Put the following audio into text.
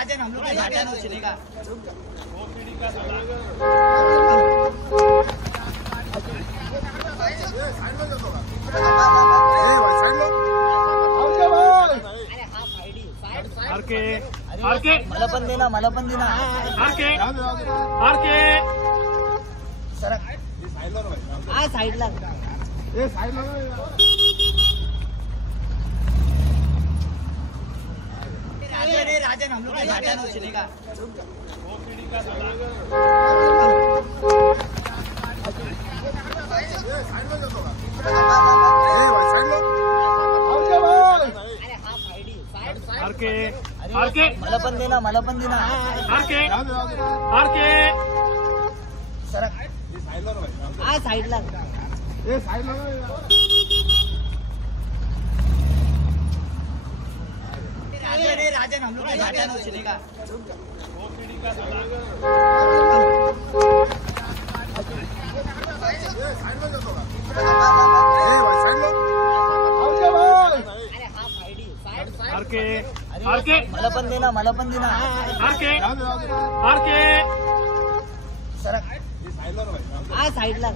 राजन हम लोग का घाटा नहीं चलेगा। मला पण देना सर हा साईडला राजन हम लोग का घाटा नहीं चलेगा। मला पण देना सर हा साईडला राजन हम लोग का घाटा नहीं चलेगा। मला पण देना सर हा साईडला